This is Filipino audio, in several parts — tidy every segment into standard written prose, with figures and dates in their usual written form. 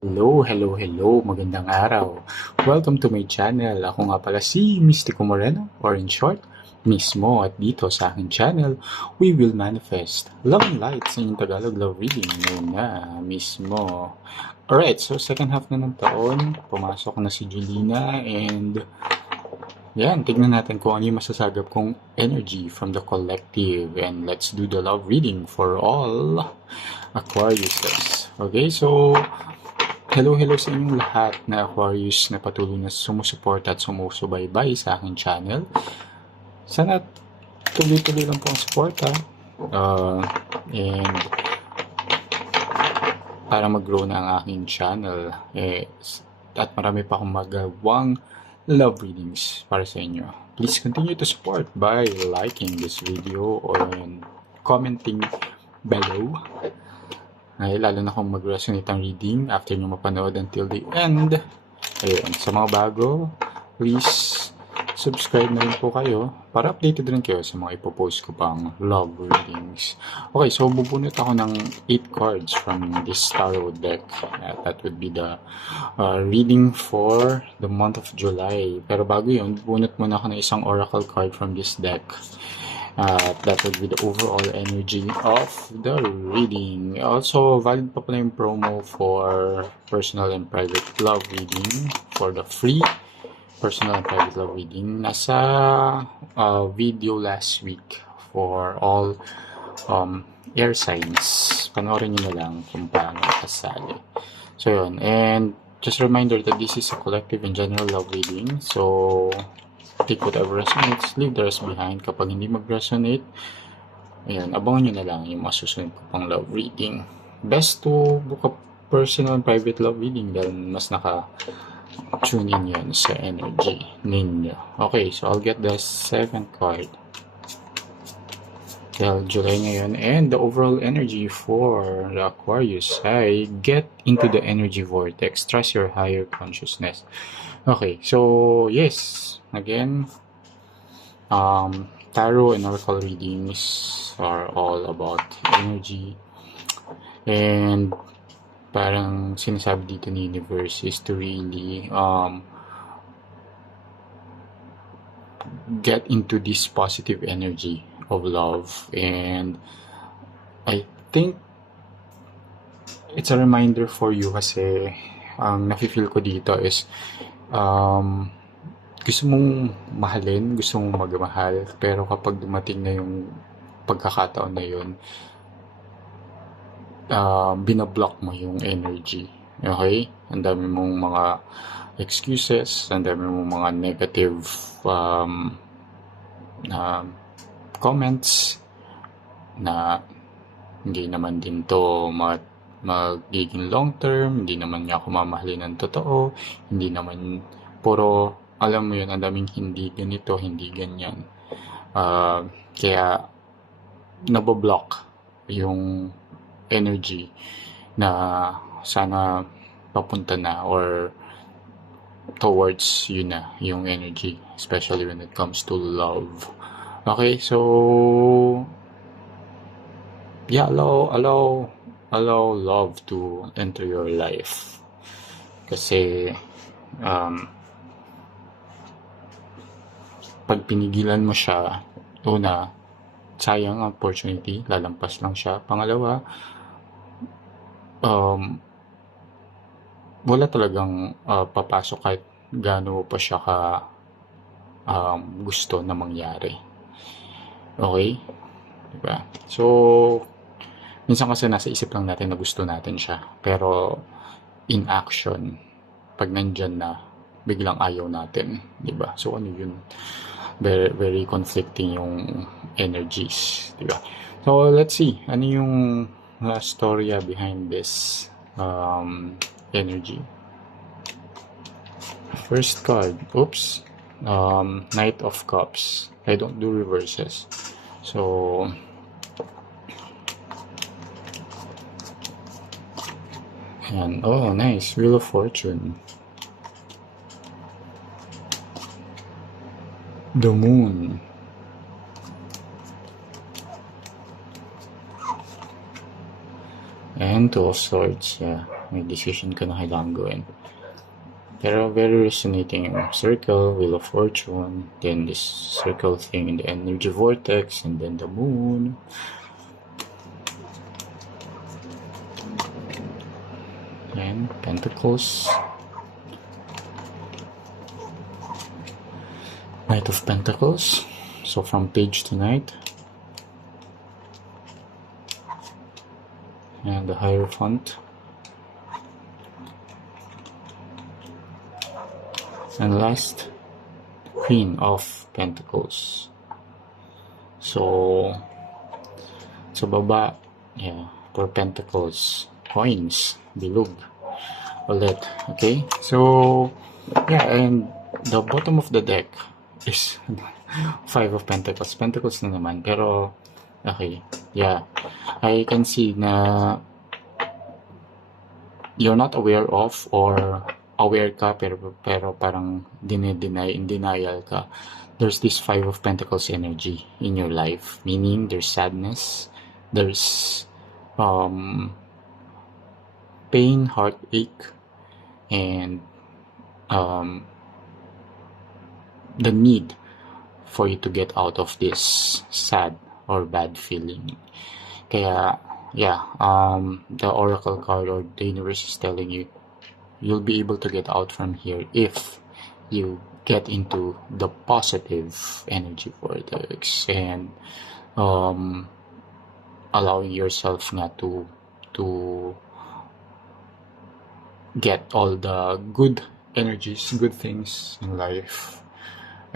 Hello, hello, hello. Magandang araw. Welcome to my channel. Ako nga pala si Mystico Moreno, or in short, Mismo. At dito sa aking channel, we will manifest love and light sa inyong Tagalog love reading ngayon na mismo. Alright, so second half na ng taon, pumasok na si Julina and yan, tignan natin kung ano yung masasagap kong energy from the collective. And let's do the love reading for all Aquariuses. Okay, so hello sa inyong lahat na Aquarius na patuloy na sumusuporta at sumusubaybay sa aking channel. Sana tuloy-tuloy lang po ang suporta. And para mag-grow na ang aking channel. At marami pa akong magawang love readings para sa inyo. Please continue to support by liking this video or commenting below. Ay, lalo na kung mag-resonate ang reading after nyo mapanood until the end. Ayun, sa mga bago, please subscribe na rin po kayo para updated rin kayo sa mga ipopost ko pang love readings. Okay, so bubunot ako ng 8 cards from this tarot deck. That would be the reading for the month of July. Pero bago yun, bubunot muna ako ng isang oracle card from this deck. That would be the overall energy of the reading. Also, valid pa pala yung promo for personal and private love reading for the free personal and private love reading. Nasa video last week for all air signs. Panoorin nyo na lang kung paano kasali. So yun, and just a reminder that this is a collective and general love reading. So take whatever resonates, leave the rest behind. Kapag hindi mag-resonate, ayan, abangan nyo na lang yung masusunod ko pang love reading. Best to book a personal and private love reading dahil mas naka-tune in yun sa energy ninyo. Okay, so I'll get the 7th card. Dahil July ngayon, and the overall energy for the Aquarius ay get into the energy vortex, trust your higher consciousness. Okay, so yes, again, tarot and oracle readings are all about energy, and parang sinasabi dito ni universe is to really get into this positive energy of love. And I think it's a reminder for you kasi ang nafe-feel ko dito is gusto mong mahalin, gusto mong magmahal, pero kapag dumating na yung pagkakataon na yun, binablock mo yung energy. Okay? Ang dami mong mga excuses, ang dami mong mga negative comments na hindi naman din to magiging long term, hindi naman niya ako mamahalin ng totoo, hindi naman puro, alam mo yun, ang daming hindi ganito, hindi ganyan. Kaya naboblock yung energy na sana papunta na or towards yun na yung energy, especially when it comes to love. Okay, so yeah, allow love to enter your life. Kasi pag pinigilan mo siya, una, sayang ang opportunity, lalampas lang siya. Pangalawa, wala talagang papasok kahit gaano pa siya ka gusto na mangyari. Okay? Diba? So, minsan kasi nasa isip lang natin na gusto natin siya. Pero, in action, pag nandyan na, biglang ayaw natin. Diba? So, ano yun? Very, very conflicting yung energies. Diba? So, let's see. Ano yung storya behind this energy? First card. Oops. Knight of Cups. I don't do reverses. So, ayan. Oh, nice. Wheel of Fortune. The Moon. And Two of Swords, yeah. may decision ka na kailangan gawin. Pero very resonating yung circle, Wheel of Fortune, then this circle thing in the energy vortex, and then the moon. And Pentacles. Knight of Pentacles. So from page to night. And the Hierophant. And last, Queen of Pentacles. So, sa baba, yeah, for Pentacles, coins, bilog, ulit, okay? So, yeah, and the bottom of the deck is Five of Pentacles. Pentacles na naman, pero, okay, yeah, I can see na you're not aware of, or aware ka pero parang in denial ka. There's this Five of Pentacles energy in your life, meaning there's sadness, there's pain, heartache, and the need for you to get out of this sad or bad feeling. Kaya yeah, the oracle card or the universe is telling you you'll be able to get out from here if you get into the positive energy vortex and allowing yourself na to get all the good energies, good things in life.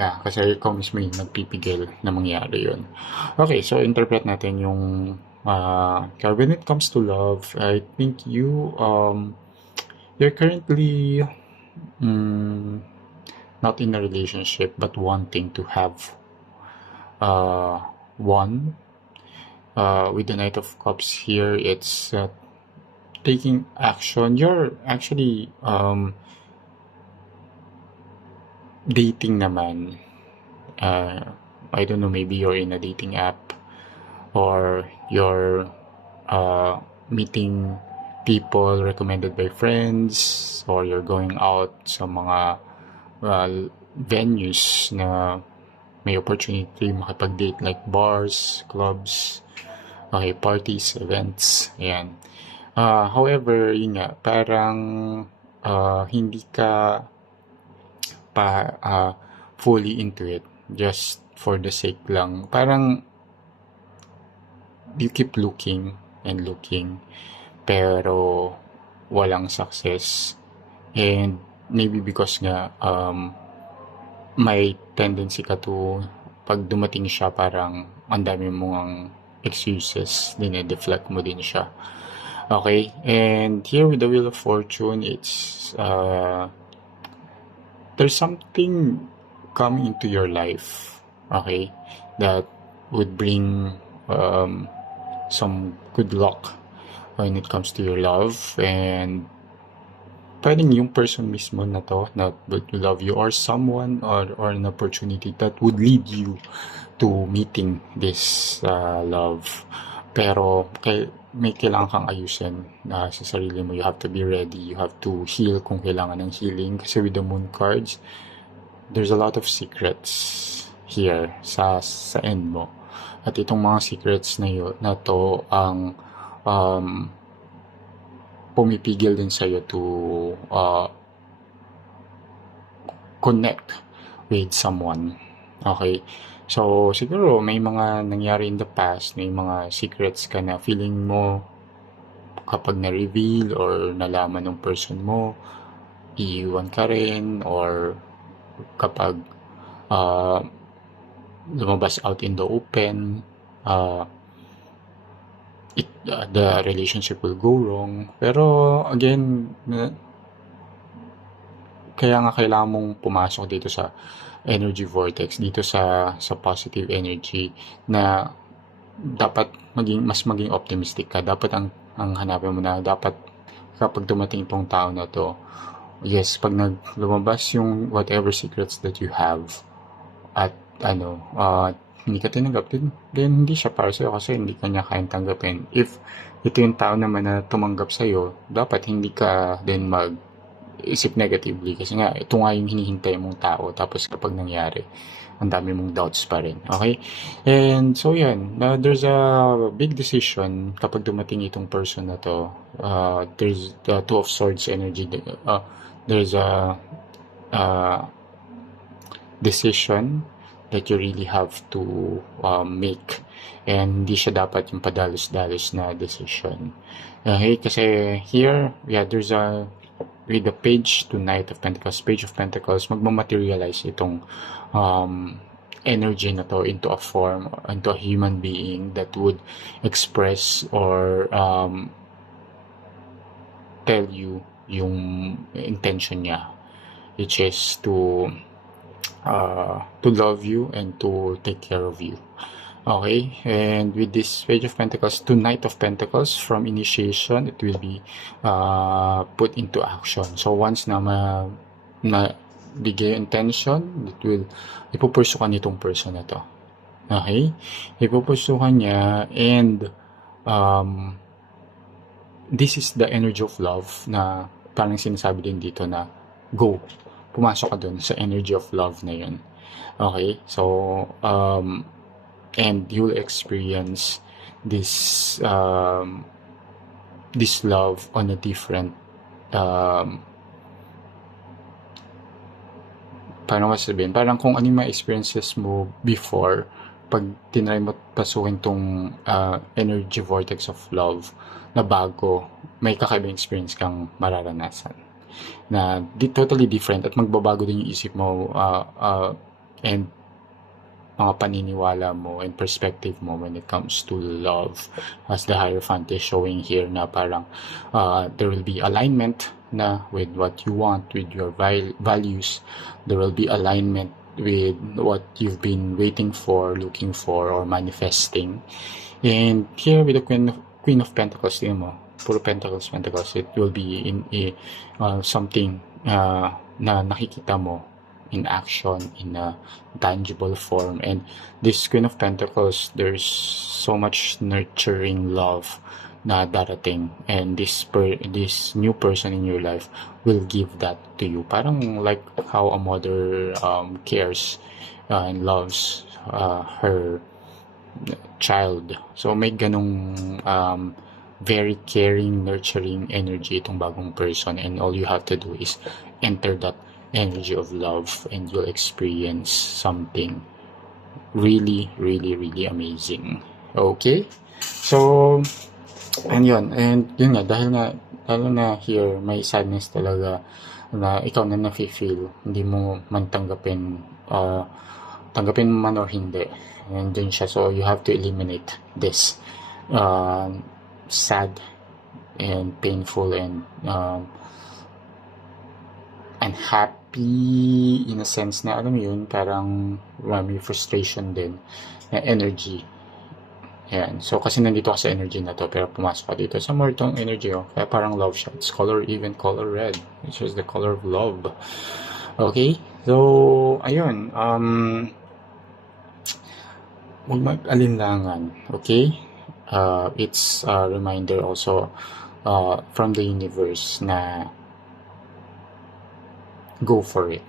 Yeah, kasi ikaw mismo yung nagpipigil na mangyari yun. Okay, so interpret natin yung when it comes to love, I think you're currently not in a relationship but wanting to have one. With the Knight of Cups here, it's taking action. You're actually dating naman. I don't know, maybe you're in a dating app or you're meeting people recommended by friends, or you're going out sa mga venues na may opportunity makipag-date, like bars, clubs, okay, parties, events, ayan. However, yun nga, parang hindi ka pa fully into it, just for the sake lang. Parang you keep looking and looking, pero walang success. And maybe because nga may tendency ka to, pag dumating siya, parang ang dami mong excuses, dinedeflect mo din siya. Okay, and here with the Wheel of Fortune, it's there's something coming into your life, okay, that would bring some good luck when it comes to your love. And pwedeng yung person mismo na to na would love you, or someone or an opportunity that would lead you to meeting this love. Pero may kailangan kang ayusin sa sarili mo. You have to be ready. You have to heal kung kailangan ng healing. Kasi with the Moon cards, there's a lot of secrets here sa end mo. At itong mga secrets na to ang pumipigil din sa'yo to connect with someone. Okay? So, siguro may mga nangyari in the past, may mga secrets ka na feeling mo kapag na-reveal or nalaman ng person mo, iiwan ka rin, or kapag lumabas out in the open, the relationship will go wrong. Pero again, kaya nga kailangan mong pumasok dito sa energy vortex, dito sa positive energy, na dapat maging optimistic ka. Dapat ang hanapin mo na dapat kapag dumating itong tao na to, yes, pag lumabas yung whatever secrets that you have, at hindi ka tinanggap, then hindi siya para sa'yo kasi hindi ka niya kayang tanggapin. If ito yung tao naman na tumanggap sa'yo, dapat hindi ka din mag-isip negatively kasi nga, ito nga yung hinihintay mong tao. Tapos kapag nangyari, ang dami mong doubts pa rin. Okay? And so yan, there's a big decision kapag dumating itong person na to. There's the Two of Swords energy. There's a decision that you really have to make, and hindi siya dapat yung padalos-dalos na decision. Okay? Kasi here, yeah, there's a with the page to Knight of Pentacles, Page of Pentacles, magmamaterialize itong energy na to into a form, into a human being that would express or tell you yung intention niya, which is to love you and to take care of you. Okay, and with this Page of Pentacles to Knight of Pentacles, from initiation, it will be put into action. So once na bigay intention, ipupursu ka nitong person na to. Okay, ipupursu ka niya, and this is the energy of love na parang sinasabi din dito na go, pumasok ka dun sa energy of love na yun. Okay, so and you'll experience this this love on a different paano ko sabihin, parang kung ano yung mga experiences mo before, pag tinry mo pasukin tong energy vortex of love na bago, may kakaibang experience kang mararanasan na totally different, at magbabago din yung isip mo and mga paniniwala mo and perspective mo when it comes to love, as the Hierophant is showing here na parang there will be alignment na with what you want, with your values. There will be alignment with what you've been waiting for, looking for, or manifesting. And here with the Queen of Pentacles, tingnan mo, puro Pentacles, it will be in something na nakikita mo in action, in a tangible form. And this Queen of Pentacles, there's so much nurturing love na darating, and this new person in your life will give that to you, parang like how a mother cares and loves her child. So may ganong very caring, nurturing energy itong bagong person, and all you have to do is enter that energy of love, and you'll experience something really, really, really amazing. Okay? So, and yun nga, dahil na here, may sadness talaga na ikaw na nafe-feel, hindi mo man tanggapin man or hindi, and dun siya. So, you have to eliminate this sad and painful and unhappy in a sense na, alam mo yun, parang may frustration din na energy. Yan. So, kasi nandito ka sa energy na to, pero pumasok ka dito sa more itong energy, kaya parang love siya. It's color red, which is the color of love. Okay? So, ayun. Huwag mag-alinlangan. Okay? It's a reminder also from the universe na go for it.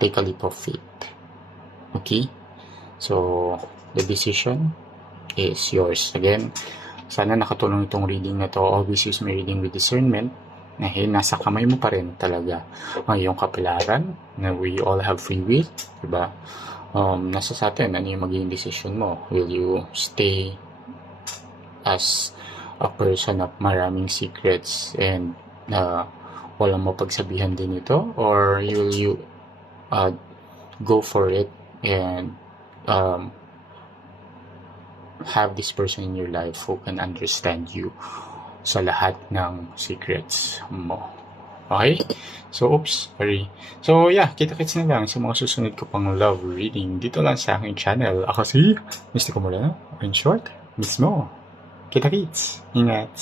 Take a leap of faith. Okay? So, the decision is yours. Again, sana nakatulong itong reading na to. Always use my reading with discernment. Nasa kamay mo pa rin talaga ang iyong kapalaran, na we all have free will. Diba? Nasa sa atin, ano yung magiging decision mo? Will you stay as a person of maraming secrets and walang mapagsabihan din ito, or will you go for it and have this person in your life who can understand you sa lahat ng secrets mo? Okay? So, sorry. So, yeah, kita-kits na lang sa mga susunod ko pang love reading dito lang sa aking channel. Ako si Mr. Kumulano. In short, mismo. Kita-kits. Ingat.